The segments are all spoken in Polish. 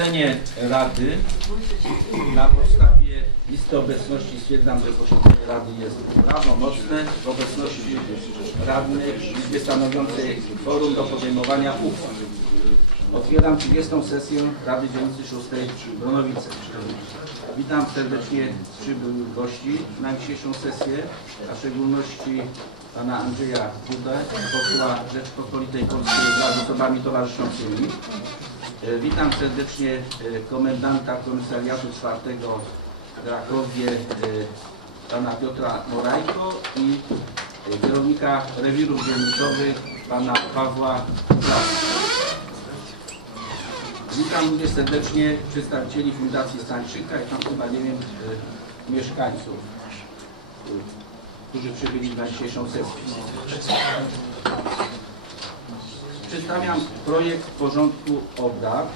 Posiedzenie Rady na podstawie listy obecności stwierdzam, że posiedzenie Rady jest prawomocne w obecności radnych w liczbie stanowiącej forum do podejmowania uchwał. Otwieram 30. sesję Rady Dzielnicy 6 Bronowice. Witam serdecznie przybyłych gości na dzisiejszą sesję, a w szczególności pana Andrzeja Budę, posła Rzeczpospolitej Polskiej wraz z osobami towarzyszącymi. E, Witam serdecznie e, komendanta komisariatu czwartego w Krakowie, e, pana Piotra Morajko i kierownika rewirów dzielnicowych, pana Pawła Plaska. Witam również serdecznie przedstawicieli Fundacji Stańczyka i tam chyba, nie wiem, mieszkańców, którzy przybyli na dzisiejszą sesję. Przedstawiam projekt porządku obrad.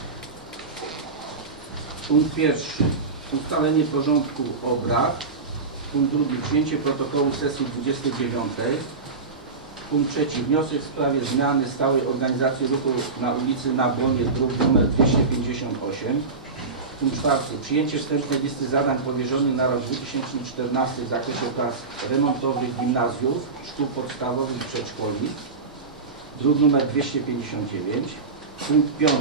Punkt pierwszy. Ustalenie porządku obrad. Punkt drugi. Przyjęcie protokołu sesji 29. Punkt trzeci. Wniosek w sprawie zmiany stałej organizacji ruchu na ulicy na Błonie dróg nr 258. Punkt czwarty. Przyjęcie wstępnej listy zadań powierzonych na rok 2014 w zakresie prac remontowych gimnazjów, szkół podstawowych i przedszkoli. Druk numer 259. Punkt 5.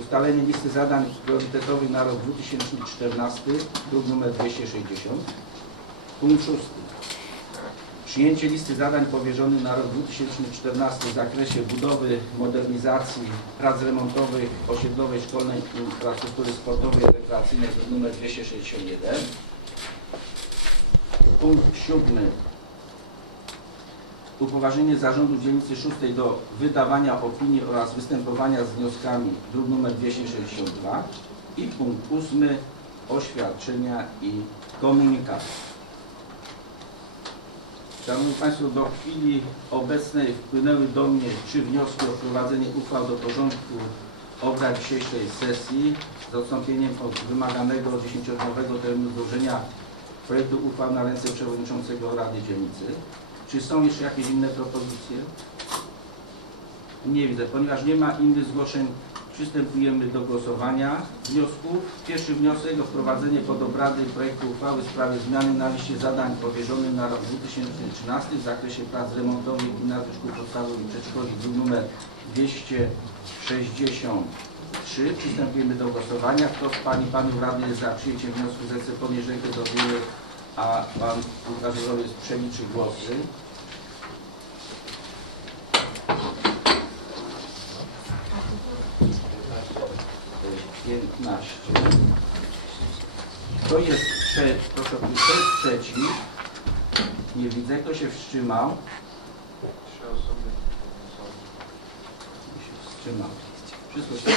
Ustalenie listy zadań priorytetowych na rok 2014. Druk numer 260. Punkt 6. Przyjęcie listy zadań powierzonych na rok 2014 w zakresie budowy, modernizacji, prac remontowych osiedlowej szkolnej infrastruktury sportowej i rekreacyjnej druk numer 261. Punkt 7 upoważnienie zarządu dzielnicy 6 do wydawania opinii oraz występowania z wnioskami druk nr 262 i punkt 8 oświadczenia i komunikaty. Szanowni Państwo, do chwili obecnej wpłynęły do mnie trzy wnioski o wprowadzenie uchwał do porządku obrad dzisiejszej sesji z odstąpieniem od wymaganego 10-dniowego terminu złożenia projektu uchwał na ręce Przewodniczącego Rady Dzielnicy. Czy są jeszcze jakieś inne propozycje? Nie widzę. Ponieważ nie ma innych zgłoszeń, przystępujemy do głosowania wniosków. Pierwszy wniosek o wprowadzenie pod obrady projektu uchwały w sprawie zmiany na liście zadań powierzonych na rok 2013 w zakresie prac remontowych gimnazjów szkół podstawowych i przedszkoli druk numer 263. Przystępujemy do głosowania. Kto z Pani Panów Radnych jest za przyjęciem wniosku zechce podnieść rękę do góry, a Pan Łukasz Żołowiec przeliczy głosy. Piętnaście. Kto jest prze... Proszę, kto jest przeciw? Nie widzę. Kto się wstrzymał? Trzy osoby są. się wstrzymał. Wszystko się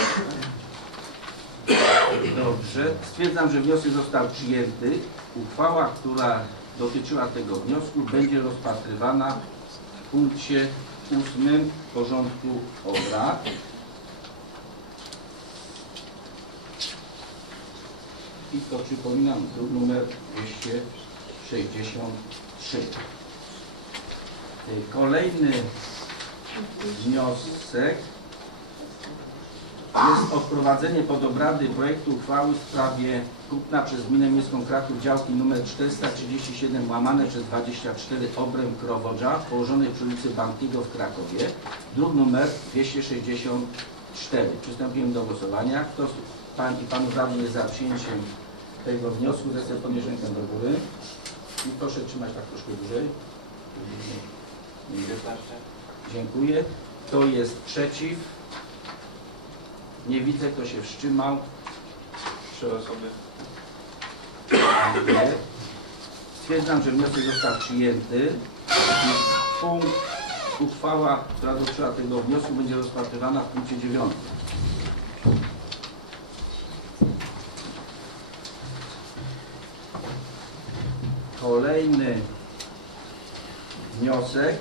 Dobrze. Stwierdzam, że wniosek został przyjęty. Uchwała, która dotyczyła tego wniosku, będzie rozpatrywana w punkcie ósmym porządku obrad. I to przypominam, druk numer 263. Kolejny wniosek jest o wprowadzenie pod obrady projektu uchwały w sprawie kupna przez Gminę Miejską Kraków działki nr 437 łamane przez 24 obręb Krowodża położonej przy ulicy Bankiego w Krakowie, druk nr 264. Przystępujemy do głosowania. Kto z Pań i Panów Radnych jest za przyjęciem tego wniosku, zechce podnieść rękę do góry. I proszę trzymać tak troszkę dłużej. Dziękuję. Kto jest przeciw? Nie widzę, kto się wstrzymał. Trzy osoby. Dziękuję. Stwierdzam, że wniosek został przyjęty. Punkt, uchwała, która dotyczyła tego wniosku, będzie rozpatrywana w punkcie dziewiątym. Kolejny wniosek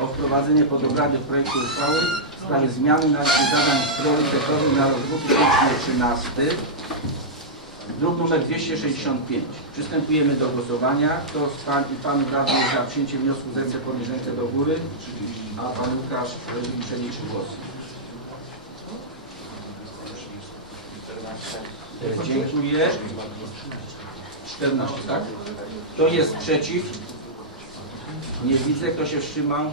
o wprowadzenie pod obrady projektu uchwały w sprawie zmiany na zadań priorytetowych na rok 2013 druk numer 265. Przystępujemy do głosowania. Kto z i Panów radnych za przyjęciem wniosku zechce podnieść rękę do góry, a Pan Łukasz przeliczy głosy. 14. Dziękuję. 14, tak? Kto jest przeciw? Nie widzę. Kto się wstrzymał?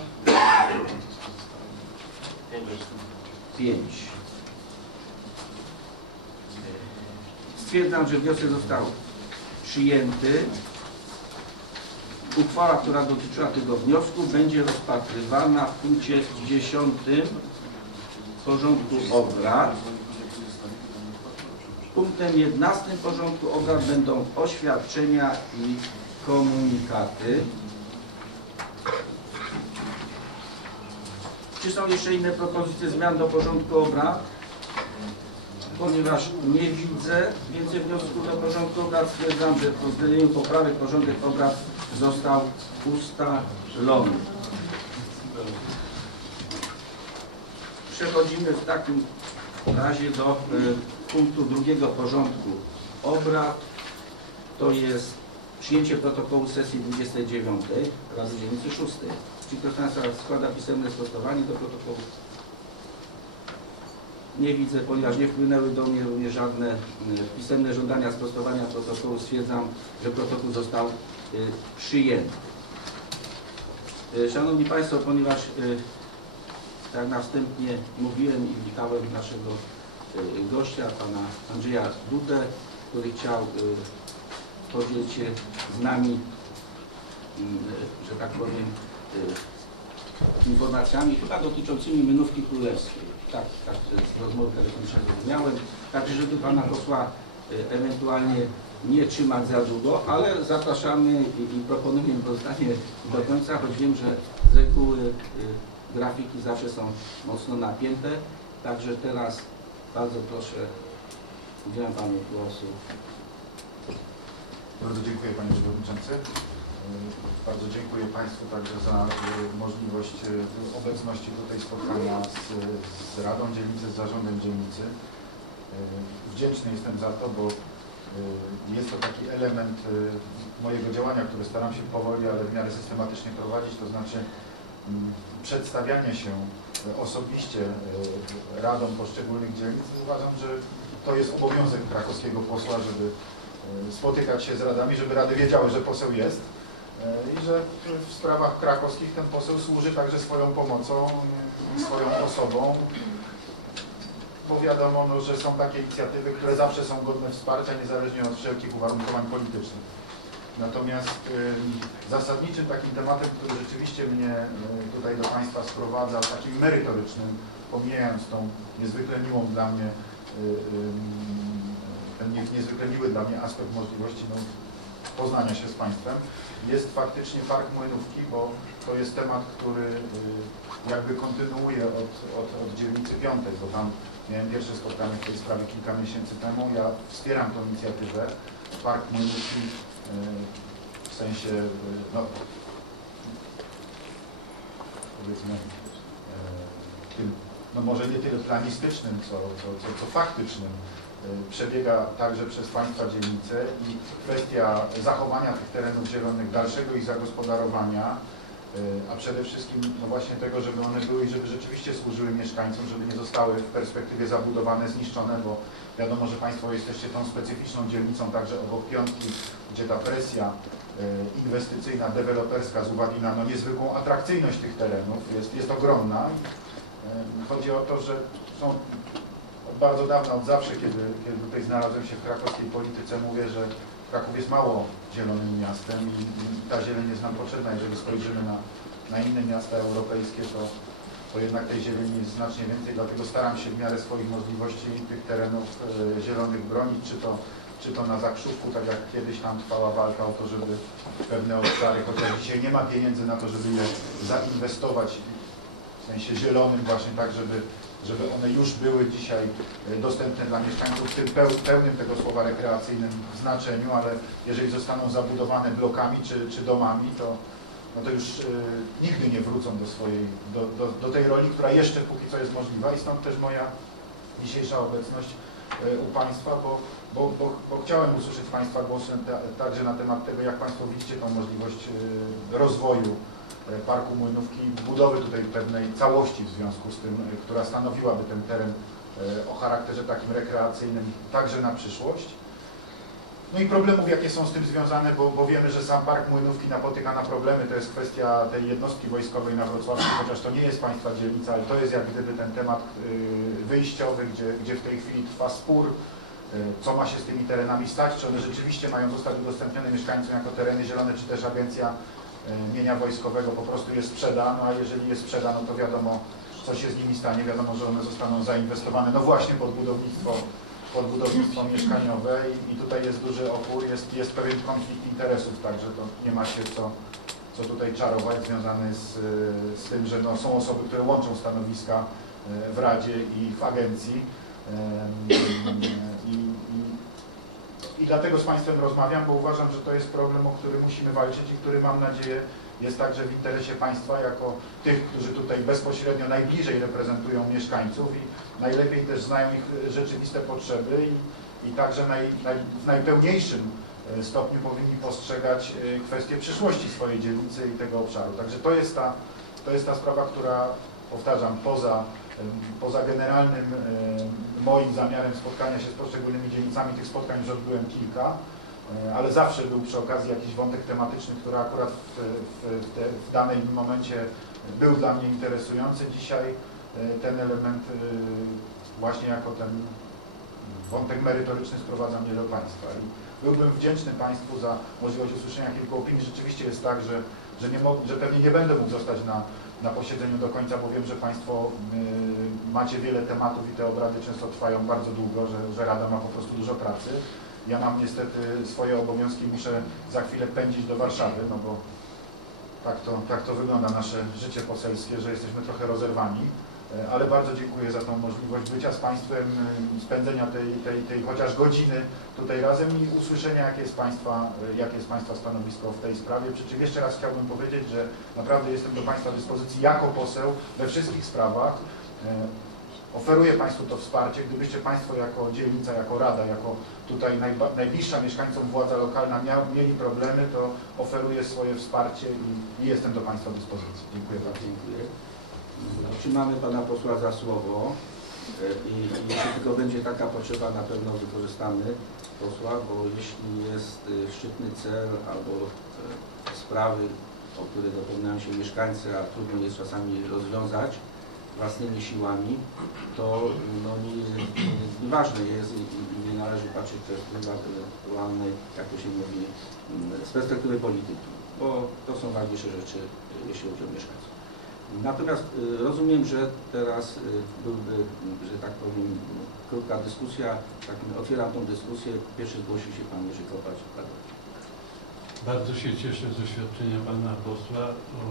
5. Stwierdzam, że wniosek został przyjęty. Uchwała, która dotyczyła tego wniosku, będzie rozpatrywana w punkcie 10 porządku obrad. Punktem 11 porządku obrad będą oświadczenia i komunikaty. Czy są jeszcze inne propozycje zmian do porządku obrad? Ponieważ nie widzę więcej wniosków do porządku obrad, stwierdzam, że po uwzględnieniu poprawek porządek obrad został ustalony. Przechodzimy w takim razie do e, punktu drugiego porządku obrad. To jest przyjęcie protokołu sesji 29 Rady Dzielnicy 6. Czy ktoś z Państwa składa pisemne sprostowanie do protokołu? Nie widzę, ponieważ nie wpłynęły do mnie również żadne y, pisemne żądania sprostowania protokołu. Stwierdzam, że protokół został y, przyjęty. Szanowni Państwo, ponieważ jak na wstępie mówiłem i witałem naszego y, gościa, pana Andrzeja Dudę, który chciał y, podzielić się z nami, y, że tak powiem, informacjami chyba dotyczącymi Mynówki Królewskiej. Tak, tak, z rozmowy telefonicznej zrozumiałem. Także, żeby Pana posła ewentualnie nie trzymać za długo, ale zapraszamy i, i proponujemy pozostanie do końca, choć wiem, że z reguły grafiki zawsze są mocno napięte. Także teraz bardzo proszę, udzielam Panu głosu. Bardzo dziękuję Panie Przewodniczący. Yy, Bardzo dziękuję Państwu także za yy, możliwość yy, obecności tutaj spotkania z, z Radą Dzielnicy, z Zarządem Dzielnicy. Wdzięczny jestem za to, bo jest to taki element mojego działania, który staram się powoli, ale w miarę systematycznie prowadzić, to znaczy przedstawianie się yy, osobiście yy, radom poszczególnych dzielnic. Uważam, że to jest obowiązek krakowskiego posła, żeby y, spotykać się z radami, żeby rady wiedziały, że poseł jest i że w sprawach krakowskich ten poseł służy także swoją pomocą, swoją osobą, bo wiadomo, no, że są takie inicjatywy, które zawsze są godne wsparcia, niezależnie od wszelkich uwarunkowań politycznych. Natomiast zasadniczym takim tematem, który rzeczywiście mnie tutaj do Państwa sprowadza, takim merytorycznym, pomijając tą niezwykle miłą dla mnie ym, ten nie- niezwykle miły dla mnie aspekt możliwości no, poznania się z Państwem, jest faktycznie Park Młynówki, bo to jest temat, który y, jakby kontynuuje od, od, od dzielnicy piątej, bo tam miałem pierwsze spotkanie w tej sprawie kilka miesięcy temu. Ja wspieram tą inicjatywę. Park Młynówki w sensie, no, powiedzmy, y, tym, no może nie tyle planistycznym, co, co, co, co faktycznym, y, przebiega także przez Państwa dzielnice i kwestia zachowania tych terenów zielonych, dalszego ich zagospodarowania, y, a przede wszystkim no właśnie tego, żeby one były i żeby rzeczywiście służyły mieszkańcom, żeby nie zostały w perspektywie zabudowane, zniszczone, bo wiadomo, że Państwo jesteście tą specyficzną dzielnicą także obok Piątki, gdzie ta presja y, inwestycyjna, deweloperska z uwagi na no, niezwykłą atrakcyjność tych terenów jest, jest ogromna. Y, Chodzi o to, że są od bardzo dawna, od zawsze, kiedy, kiedy tutaj znalazłem się w krakowskiej polityce, mówię, że Kraków jest mało zielonym miastem i, i ta zieleń jest nam potrzebna. Jeżeli spojrzymy na, na inne miasta europejskie, to, to jednak tej zieleni jest znacznie więcej, dlatego staram się w miarę swoich możliwości tych terenów e, zielonych bronić, czy to, czy to na Zakrzówku, tak jak kiedyś tam trwała walka o to, żeby pewne obszary, chociaż dzisiaj nie ma pieniędzy na to, żeby je zainwestować w sensie zielonym właśnie tak, żeby, żeby one już były dzisiaj e, dostępne dla mieszkańców w tym peł- pełnym tego słowa rekreacyjnym znaczeniu, ale jeżeli zostaną zabudowane blokami czy, czy domami, to, no to już e, nigdy nie wrócą do swojej, do, do, do tej roli, która jeszcze póki co jest możliwa i stąd też moja dzisiejsza obecność e, u Państwa, bo, bo, bo, bo chciałem usłyszeć Państwa głosy ta- także na temat tego, jak Państwo widzicie tą możliwość e, rozwoju Parku Młynówki, budowy tutaj pewnej całości w związku z tym, która stanowiłaby ten teren o charakterze takim rekreacyjnym także na przyszłość. No i problemów, jakie są z tym związane, bo, bo wiemy, że sam Park Młynówki napotyka na problemy, to jest kwestia tej jednostki wojskowej na Wrocławsku, chociaż to nie jest Państwa dzielnica, ale to jest jak gdyby ten temat y, wyjściowy, gdzie, gdzie w tej chwili trwa spór, y, co ma się z tymi terenami stać, czy one rzeczywiście mają zostać udostępnione mieszkańcom jako tereny zielone, czy też Agencja y, Mienia Wojskowego po prostu je sprzeda, no a jeżeli je sprzeda, no to wiadomo, co się z nimi stanie, wiadomo, że one zostaną zainwestowane, no właśnie pod budownictwo pod budownictwo mieszkaniowe i, i tutaj jest duży opór, jest, jest pewien konflikt interesów, także to nie ma się co, co tutaj czarować związany z, z tym, że no, są osoby, które łączą stanowiska e, w Radzie i w agencji. I, i, i dlatego z Państwem rozmawiam, bo uważam, że to jest problem, o który musimy walczyć i który mam nadzieję jest także w interesie Państwa jako tych, którzy tutaj bezpośrednio najbliżej reprezentują mieszkańców i najlepiej też znają ich rzeczywiste potrzeby i, i także naj, naj, w najpełniejszym e, stopniu powinni postrzegać e, kwestię przyszłości swojej dzielnicy i tego obszaru. Także to jest ta, to jest ta sprawa, która, powtarzam, poza, poza generalnym moim zamiarem spotkania się z poszczególnymi dzielnicami, tych spotkań już odbyłem kilka, e, ale zawsze był przy okazji jakiś wątek tematyczny, który akurat w, w, w, te, w danym momencie był dla mnie interesujący. Dzisiaj e, ten element e, właśnie jako ten wątek merytoryczny sprowadza mnie do Państwa. I byłbym wdzięczny Państwu za możliwość usłyszenia kilku opinii. Rzeczywiście jest tak, że, że, nie że pewnie nie będę mógł zostać na, na posiedzeniu do końca, bo wiem, że Państwo macie wiele tematów i te obrady często trwają bardzo długo, że, że Rada ma po prostu dużo pracy. Ja mam niestety swoje obowiązki, muszę za chwilę pędzić do Warszawy, no bo tak to, tak to wygląda nasze życie poselskie, że jesteśmy trochę rozerwani. E, Ale bardzo dziękuję za tą możliwość bycia z Państwem, y, spędzenia tej, tej, tej chociaż godziny tutaj razem i usłyszenia, jakie jest, Państwa, y, jakie jest Państwa stanowisko w tej sprawie. Przy czym jeszcze raz chciałbym powiedzieć, że naprawdę jestem do Państwa dyspozycji jako poseł we wszystkich sprawach. Oferuję Państwu to wsparcie. Gdybyście Państwo jako dzielnica, jako rada, jako tutaj najbliższa mieszkańcom władza lokalna mia, mieli problemy, to oferuję swoje wsparcie i, i jestem do Państwa dyspozycji. Dziękuję bardzo. Dziękuję. Trzymamy Pana posła za słowo e, i jeśli tylko będzie taka potrzeba, na pewno wykorzystamy posła, bo jeśli jest e, szczytny cel albo e, sprawy, o które dopełniają się mieszkańcy, a trudno jest czasami rozwiązać własnymi siłami, to no, nie, nie, nieważne jest i, nie należy patrzeć przez pryzmat ewentualny, jak to się mówi, mm, z perspektywy polityki, bo to są ważniejsze rzeczy, jeśli chodzi o mieszkańców. Natomiast y, rozumiem, że teraz y, byłby, że tak powiem, krótka dyskusja. Tak, otwieram tą dyskusję. Pierwszy zgłosił się Pan Jerzy Kopacz. Bardzo się cieszę z oświadczenia pana posła o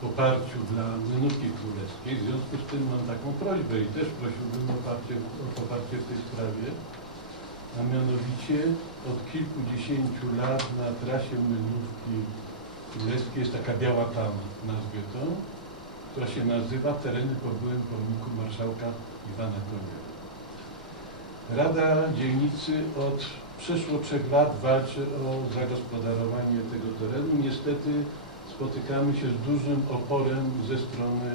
poparciu dla Młynówki Królewskiej. W związku z tym mam taką prośbę i też prosiłbym o poparcie, o poparcie w tej sprawie. A mianowicie od kilkudziesięciu lat na trasie Młynówki Królewskiej jest taka biała plama, nazwie to, która się nazywa Tereny po byłym pomniku marszałka Iwana Konia. Rada dzielnicy od przeszło trzech lat walczy o zagospodarowanie tego terenu. Niestety spotykamy się z dużym oporem ze strony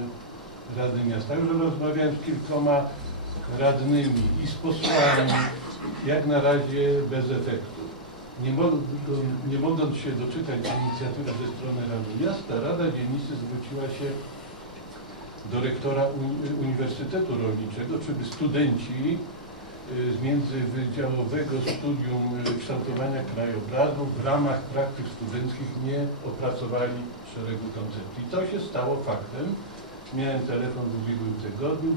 Rady Miasta. Już rozmawiałem z kilkoma radnymi i z posłami, jak na razie bez efektu. Nie, mogą, nie mogąc się doczytać inicjatywy ze strony Rady Miasta, Rada Dzielnicy zwróciła się do rektora Uni- Uniwersytetu Rolniczego, czy by studenci z międzywydziałowego studium kształtowania krajobrazu w ramach praktyk studenckich nie opracowali szeregu koncepcji. To się stało faktem. Miałem telefon w ubiegłym tygodniu.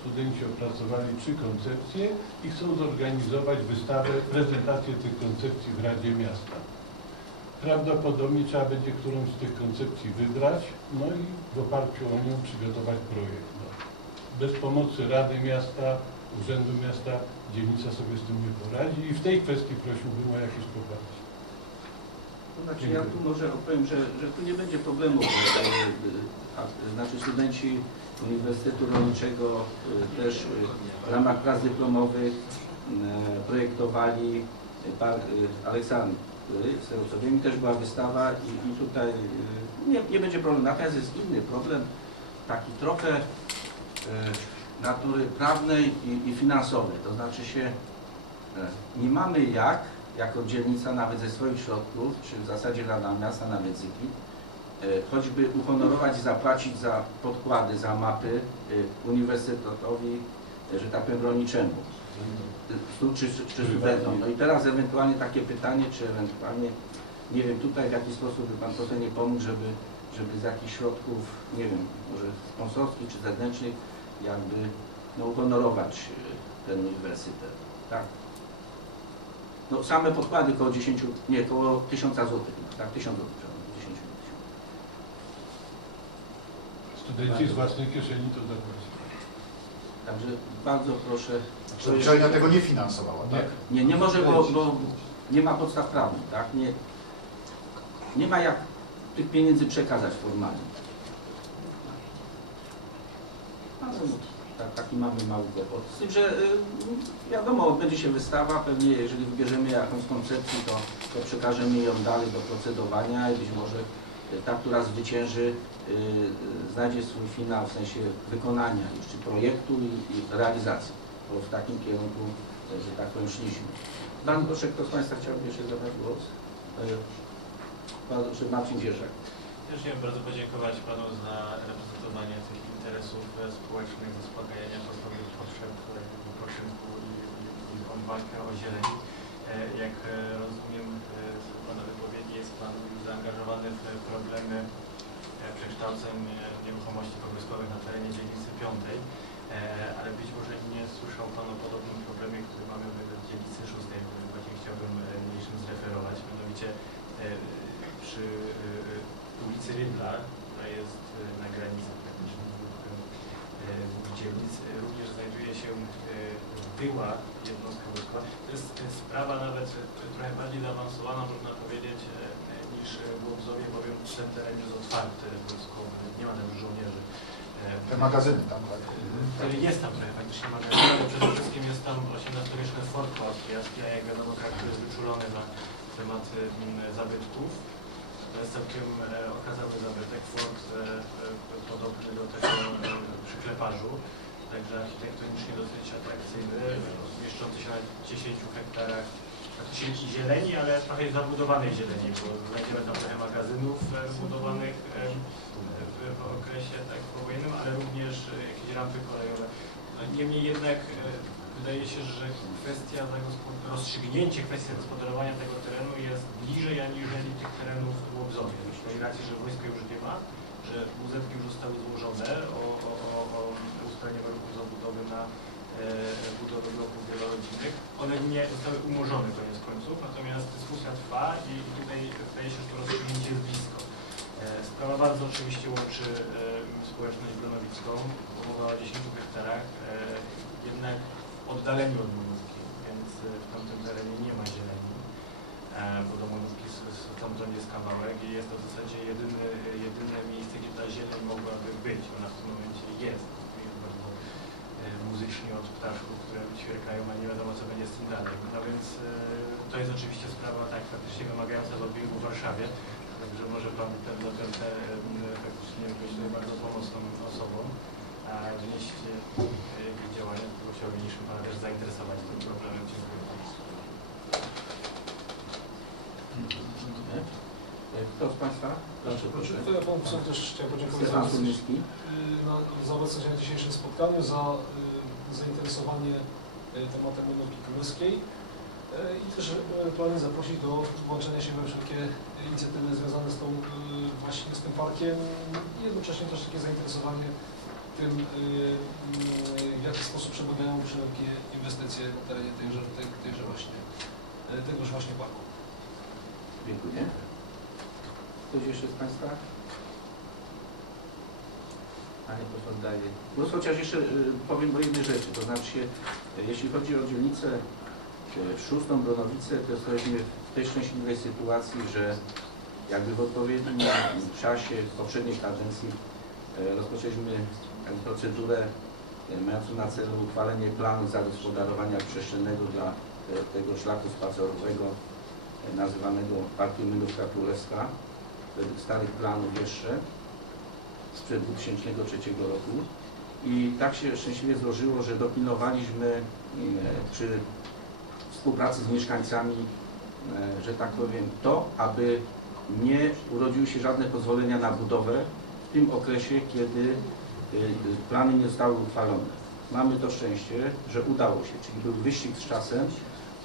Studenci opracowali trzy koncepcje i chcą zorganizować wystawę, prezentację tych koncepcji w Radzie Miasta. Prawdopodobnie trzeba będzie którąś z tych koncepcji wybrać, no i w oparciu o nią przygotować projekt. No. Bez pomocy Rady Miasta, Urzędu Miasta dzielnica sobie z tym nie poradzi i w tej kwestii prosiłbym o jakieś poparcie. To znaczy ja tu może opowiem, że, że tu nie będzie problemu. E, Znaczy studenci Uniwersytetu Rolniczego e, też e, w ramach prac dyplomowych projektowali park Aleksandry wiem, i też była wystawa i, i tutaj nie, nie będzie problemu. Natomiast jest inny problem, taki trochę natury prawnej i, i finansowej. To znaczy się e, nie mamy jak, jako dzielnica nawet ze swoich środków, czy w zasadzie Rada Miasta na Języki, e, choćby uhonorować i zapłacić za podkłady, za mapy e, uniwersytetowi, że tak powiem, rolniczemu. Czy, czy, studentom. No i teraz ewentualnie takie pytanie, czy ewentualnie, nie wiem, tutaj w jaki sposób by Pan poseł nie pomógł, żeby, żeby z jakichś środków, nie wiem, może sponsorskich czy zewnętrznych, jakby no, uhonorować e, ten uniwersytet. Tak? No same podkłady koło 10, nie, koło 1000 zł, tak, 1000 zł, przepraszam, 10 tysięcy. Studenci z własnej kieszeni to zapłacili. Także bardzo proszę. Czy uczelnia tego nie finansowała, tak? Nie, nie może, bo, bo nie ma podstaw prawnych, tak? Nie, nie ma jak tych pieniędzy przekazać formalnie. No, taki mamy mały kłopot. Z tym, że y, wiadomo, będzie się wystawa, pewnie jeżeli wybierzemy jakąś koncepcję, to, to przekażemy ją dalej do procedowania i być może ta, która zwycięży, y, znajdzie swój finał w sensie wykonania już, czy projektu i, i realizacji. Bo w takim kierunku, że tak powiem, szliśmy. Bardzo proszę, kto z Państwa chciałby jeszcze zabrać głos? Y, proszę, Marcin Dzierżak. Ja chciałem bardzo podziękować Panu za reprezentowanie tych interesów e, społecznych, zaspokajania podstawowych potrzeb wypoczynku i, i, i walkę o zieleń. E, Jak e, rozumiem z Pana wypowiedzi, jest Pan zaangażowany w problemy przekształceń nieruchomości pogrzebowych na terenie dzielnicy piątej, e, ale być może nie słyszał Pan o podobnym problemie, który mamy w dzielnicy szóstej, który właśnie chciałbym niniejszym zreferować, mianowicie przy ulicy Rydla, która jest e, na granicy praktycznie dwóch, dzielnic, e, również znajduje się e, była jednostka wojskowa. To jest sprawa nawet trochę bardziej zaawansowana, można powiedzieć, niż w Łobzowie, bowiem ten teren jest otwarty wojskowy, nie ma tam już żołnierzy. Te magazyny tam, tak? Jest tam trochę faktycznie magazyn, ale przede wszystkim jest tam XVIII-wieczny fort austriacki, a jak wiadomo Kraków jest wyczulony na tematy mm, zabytków. Całkiem e, okazały zabytek, fort e, podobny do tego e, przy Kleparzu, także architektonicznie dosyć atrakcyjny, mieszczący się na 10 hektarach praktycznie zieleni, ale trochę zabudowanej zieleni, bo znajdziemy tam trochę magazynów zbudowanych e, w, okresie tak powojennym, ale również jakieś rampy kolejowe. No, Niemniej jednak wydaje się, że kwestia rozstrzygnięcie kwestii gospodarowania tego terenu jest bliżej aniżeli tych terenów w Łobzowie. Z tej racji, że wojska już nie ma, że muzetki już zostały złożone o, o, o, o ustalenie warunków zabudowy na e, budowę bloków wielorodzinnych. One nie zostały umorzone koniec końców, natomiast dyskusja trwa i tutaj wydaje się, że to rozstrzygnięcie jest blisko. E, Sprawa bardzo oczywiście łączy e, społeczność bronowicką, umowa o 10 hektarach, e, jednak w oddaleniu od Monówki, więc e, w tamtym terenie nie ma zieleni, e, bo do Monówki stamtąd jest kawałek i jest to w zasadzie jedyny, jedyne miejsce, gdzie ta zieleń mogłaby być. Ona w tym momencie jest, jest bardzo e, muzycznie od ptaszków, które ćwierkają, a nie wiadomo co będzie z tym dalej. No więc to jest oczywiście sprawa tak faktycznie wymagająca lobbyingu w Warszawie, także może Pan ten zapewne e, faktycznie być bardzo pomocną osobą, a e, jakieś działania, które chciałbym niższym Pana też zainteresować tym problemem. Dziękuję. E, Kto z Państwa? Proszę, proszę. Ja Panu też chciałem podziękować za, y, na, za obecność na dzisiejszym spotkaniu, za y, zainteresowanie y, tematem Monarchii Królewskiej y, i też ewentualnie zaprosić do włączenia się we wszelkie inicjatywy związane z tą y, właśnie z tym parkiem i jednocześnie też takie zainteresowanie tym, y, y, w jaki sposób przebiegają wszelkie inwestycje na terenie tejże, tej, tejże właśnie, y, tegoż właśnie parku. Dziękuję. Ktoś jeszcze z Państwa? Panie poseł oddaję głos, chociaż jeszcze powiem o jednej rzeczy, to znaczy jeśli chodzi o dzielnicę szóstą Bronowice, to jesteśmy w tej szczęśliwej sytuacji, że jakby w odpowiednim czasie w poprzedniej kadencji rozpoczęliśmy procedurę y, mającą na celu uchwalenie planu zagospodarowania przestrzennego dla y, tego szlaku spacerowego y, nazywanego Parkiem Mynówka Królewska według starych planów jeszcze sprzed 2003 roku. I tak się szczęśliwie złożyło, że dopilnowaliśmy e, przy współpracy z mieszkańcami, e, że tak powiem, to, aby nie urodziły się żadne pozwolenia na budowę w tym okresie, kiedy e, plany nie zostały uchwalone. Mamy to szczęście, że udało się, czyli był wyścig z czasem,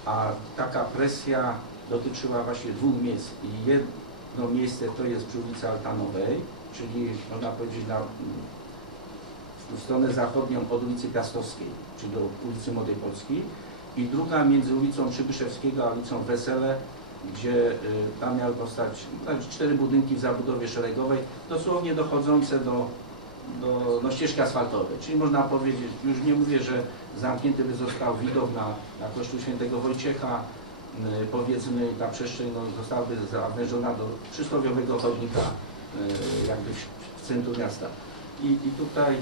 a taka presja dotyczyła właśnie dwóch miejsc. I jedno miejsce to jest przy ulicy Altanowej, czyli można powiedzieć na w stronę zachodnią od ulicy Piastowskiej, czyli do ulicy Młodej Polski i druga między ulicą Przybyszewskiego a ulicą Wesele, gdzie y, tam miały powstać znaczy cztery budynki w zabudowie szeregowej, dosłownie dochodzące do, do no, ścieżki asfaltowej. Czyli można powiedzieć, już nie mówię, że zamknięty by został widok na, na kościół świętego Wojciecha, y, powiedzmy ta przestrzeń no, zostałaby zawężona do przysłowiowego chodnika y, jakby w, w centrum miasta. I, I tutaj y,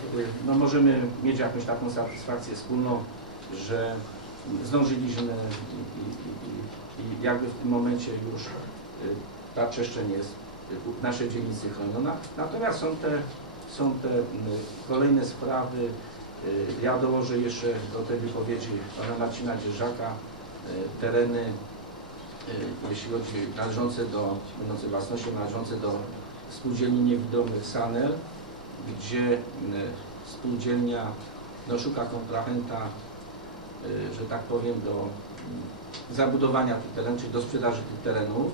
no, możemy mieć jakąś taką satysfakcję wspólną, że zdążyliśmy i, i, i, jakby w tym momencie już ta przestrzeń jest w naszej dzielnicy chroniona. Natomiast są te, są te kolejne sprawy. Y, Ja dołożę jeszcze do tej wypowiedzi pana Marcina Dzierżaka y, tereny, y, jeśli chodzi należące do, będące własnością należące do spółdzielni niewidomych Sanel, gdzie spółdzielnia no, szuka kontrahenta, że tak powiem, do zabudowania tych terenów, czyli do sprzedaży tych terenów.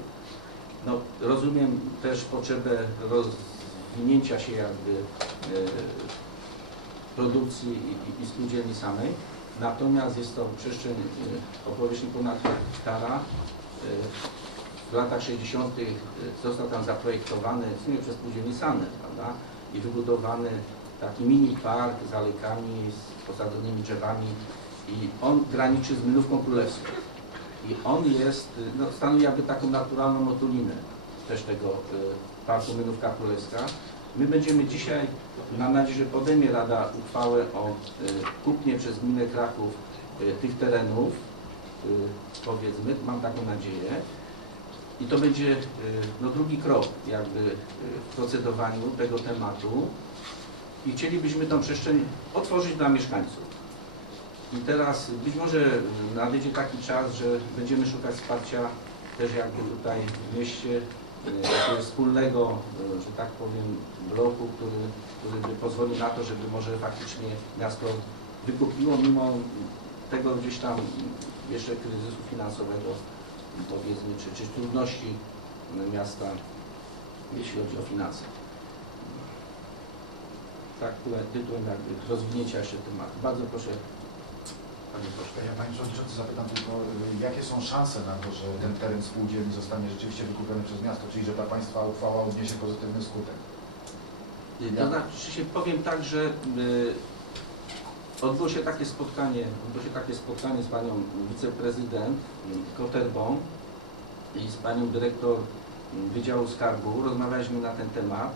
No, rozumiem też potrzebę rozwinięcia się jakby y, produkcji i, i, spółdzielni samej. Natomiast jest to przestrzeń y, o powierzchni ponad hektara. Y, w latach 60. y, został tam zaprojektowany w sumie przez spółdzielni Sanel, prawda? i wybudowany taki mini park z alejkami, z posadzonymi drzewami i on graniczy z Mynówką Królewską. I on jest, no, stanowi jakby taką naturalną otulinę też tego parku Mynówka Królewska. My będziemy dzisiaj, mam nadzieję, że podejmie Rada uchwałę o y, kupnie przez gminę Kraków y, tych terenów, y, powiedzmy, mam taką nadzieję. I to będzie no, drugi krok jakby w procedowaniu tego tematu i chcielibyśmy tą przestrzeń otworzyć dla mieszkańców. I teraz być może nadejdzie taki czas, że będziemy szukać wsparcia też jakby tutaj w mieście jakiegoś wspólnego, y, że tak powiem, bloku, który, który by pozwolił na to, żeby może faktycznie miasto wykupiło mimo tego gdzieś tam jeszcze kryzysu finansowego powiedzmy, czy, czy trudności miasta, jeśli chodzi o finanse. Tak, tytułem jakby rozwinięcia jeszcze tematu. Bardzo proszę, Panie Pośle. Ja Panie Przewodniczący zapytam tylko, y, jakie są szanse na to, że ten teren spółdzielni zostanie rzeczywiście wykupiony przez miasto, czyli że ta Państwa uchwała odniesie pozytywny skutek? To znaczy się powiem tak, że y, odbyło się takie spotkanie, odbyło się takie spotkanie z panią wiceprezydent y, Koterbą i z panią dyrektor y, Wydziału Skarbu. Rozmawialiśmy na ten temat.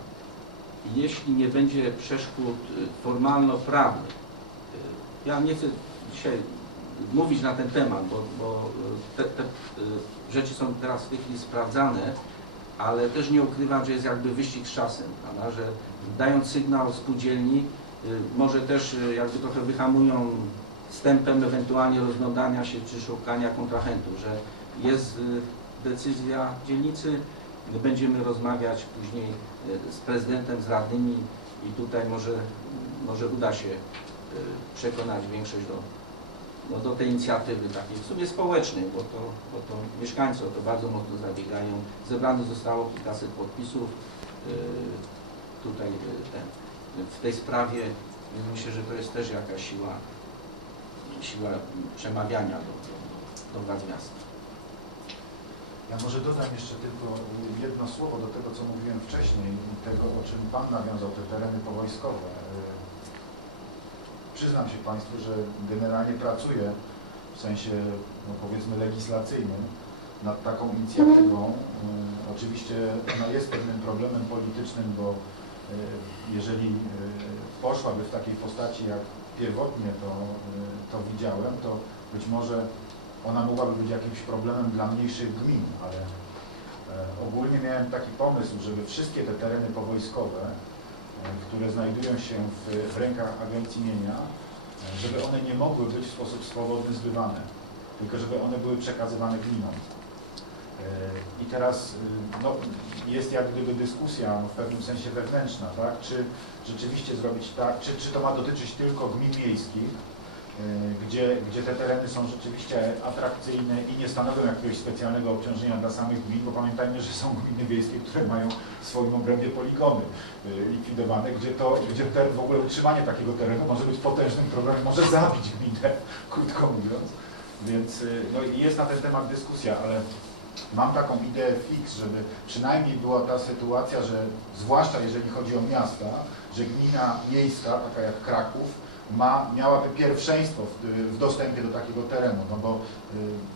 Jeśli nie będzie przeszkód formalno-prawnych, ja nie chcę dzisiaj mówić na ten temat, bo, bo y, te, te y, rzeczy są teraz w tej chwili sprawdzane, ale też nie ukrywam, że jest jakby wyścig z czasem, prawda? że dając sygnał spółdzielni, y, może też jakby trochę wyhamują wstępem ewentualnie rozglądania się czy szukania kontrahentów, że jest decyzja dzielnicy, będziemy rozmawiać później z prezydentem, z radnymi i tutaj może, może uda się przekonać większość do, do tej inicjatywy takiej w sumie społecznej, bo to, bo to mieszkańcy o to bardzo mocno zabiegają. Zebrane zostało kilkaset podpisów y, tutaj y, ten, w tej sprawie, myślę, że to jest też jakaś siła, siła przemawiania do, do, do władz miasta. Ja może dodam jeszcze tylko jedno słowo do tego, co mówiłem wcześniej, tego, o czym Pan nawiązał, te tereny powojskowe. Przyznam się Państwu, że generalnie pracuję w sensie, no powiedzmy, legislacyjnym nad taką inicjatywą. Y, Oczywiście ona jest pewnym problemem politycznym, bo y, jeżeli y, poszłaby w takiej postaci, jak pierwotnie to, to widziałem, to być może ona mogłaby być jakimś problemem dla mniejszych gmin, ale e, ogólnie miałem taki pomysł, żeby wszystkie te tereny powojskowe które znajdują się w, w rękach Agencji Mienia, e, żeby one nie mogły być w sposób swobodny zbywane, tylko żeby one były przekazywane gminom. E, I teraz no, jest jak gdyby dyskusja no, w pewnym sensie wewnętrzna, tak? czy rzeczywiście zrobić tak, czy, czy to ma dotyczyć tylko gmin miejskich, gdzie, gdzie te tereny są rzeczywiście atrakcyjne i nie stanowią jakiegoś specjalnego obciążenia dla samych gmin, bo pamiętajmy, że są gminy wiejskie, które mają w swoim obrębie poligony y, likwidowane, gdzie to, gdzie ter, w ogóle utrzymanie takiego terenu może być potężnym problemem, może zabić gminę, krótko mówiąc. Więc y, no, jest na ten temat dyskusja, ale mam taką ideę fix, żeby przynajmniej była ta sytuacja, że zwłaszcza jeżeli chodzi o miasta, że gmina miejska, taka jak Kraków, ma, miałaby pierwszeństwo w, w dostępie do takiego terenu, no bo y,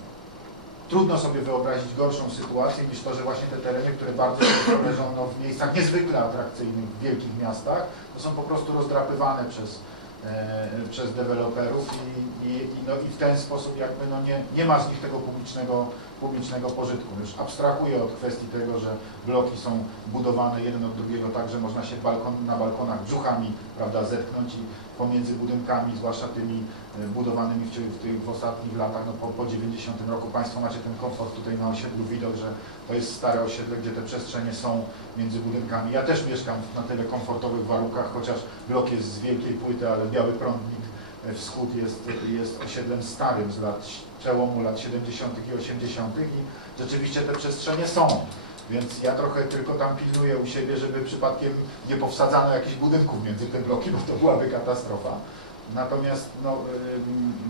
trudno sobie wyobrazić gorszą sytuację niż to, że właśnie te tereny, które bardzo leżą no, w miejscach niezwykle atrakcyjnych w wielkich miastach, to są po prostu rozdrapywane przez, e, przez deweloperów i, i, i, no, i w ten sposób jakby no, nie, nie ma z nich tego publicznego, publicznego pożytku. Już abstrahuję od kwestii tego, że bloki są budowane jeden od drugiego tak, że można się balkon, na balkonach brzuchami prawda, zetknąć i pomiędzy budynkami, zwłaszcza tymi e, budowanymi w, w, tych, w ostatnich latach, no po, po 90 roku Państwo macie ten komfort tutaj na osiedlu, widok, że to jest stare osiedle, gdzie te przestrzenie są między budynkami. Ja też mieszkam na tyle komfortowych warunkach, chociaż blok jest z wielkiej płyty, ale biały prądnik wschód jest, jest osiedlem starym z lat przełomu lat 70. i 80. i rzeczywiście te przestrzenie są. Więc ja trochę tylko tam pilnuję u siebie, żeby przypadkiem nie powsadzano jakichś budynków między te bloki, bo to byłaby katastrofa. Natomiast no,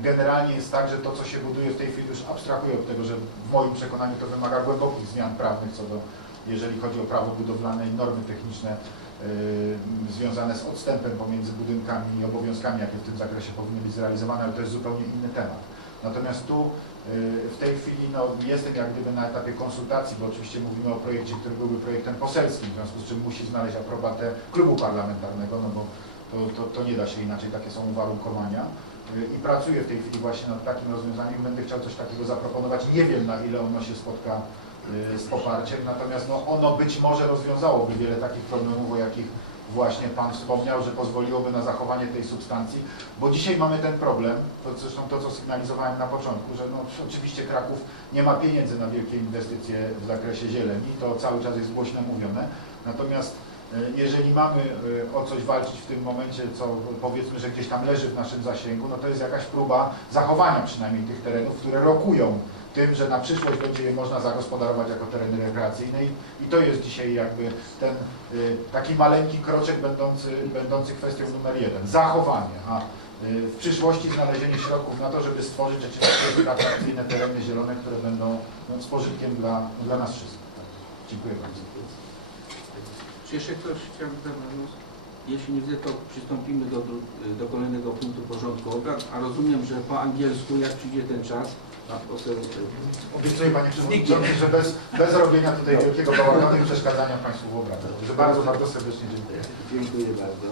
generalnie jest tak, że to, co się buduje w tej chwili, już abstrahuję od tego, że w moim przekonaniu to wymaga głębokich zmian prawnych co do, jeżeli chodzi o prawo budowlane i normy techniczne związane z odstępem pomiędzy budynkami i obowiązkami, jakie w tym zakresie powinny być zrealizowane, ale to jest zupełnie inny temat. Natomiast tu yy, w tej chwili no, jestem jak gdyby na etapie konsultacji, bo oczywiście mówimy o projekcie, który byłby projektem poselskim, w związku z czym musi znaleźć aprobatę klubu parlamentarnego, no bo to, to, to nie da się inaczej, takie są uwarunkowania. Yy, I pracuję w tej chwili właśnie nad takim rozwiązaniem, będę chciał coś takiego zaproponować. Nie wiem na ile ono się spotka z poparciem, natomiast no, ono być może rozwiązałoby wiele takich problemów, o jakich właśnie Pan wspomniał, że pozwoliłoby na zachowanie tej substancji, bo dzisiaj mamy ten problem, to zresztą to, co sygnalizowałem na początku, że no, oczywiście Kraków nie ma pieniędzy na wielkie inwestycje w zakresie zieleni, to cały czas jest głośno mówione, natomiast e, jeżeli mamy e, o coś walczyć w tym momencie, co powiedzmy, że gdzieś tam leży w naszym zasięgu, no to jest jakaś próba zachowania przynajmniej tych terenów, które rokują tym, że na przyszłość będzie je można zagospodarować jako tereny rekreacyjne i, to jest dzisiaj jakby ten y, taki maleńki kroczek będący, będący kwestią numer jeden. Zachowanie, a y, w przyszłości znalezienie środków na to, żeby stworzyć rzeczywiście atrakcyjne tereny zielone, które będą no, z pożytkiem dla, dla nas wszystkich. Dziękuję bardzo. Czy jeszcze ktoś chciałby zabrać? Jeśli nie widzę, to przystąpimy do, do kolejnego punktu porządku obrad, a rozumiem, że po angielsku, jak przyjdzie ten czas, pan poseł Obiecuję Panie Przewodniczący, że bez, bez robienia tutaj wielkiego bałaganu i przeszkadzania Państwu w obradach. Że bardzo, bardzo serdecznie dziękuję. Dziękuję bardzo.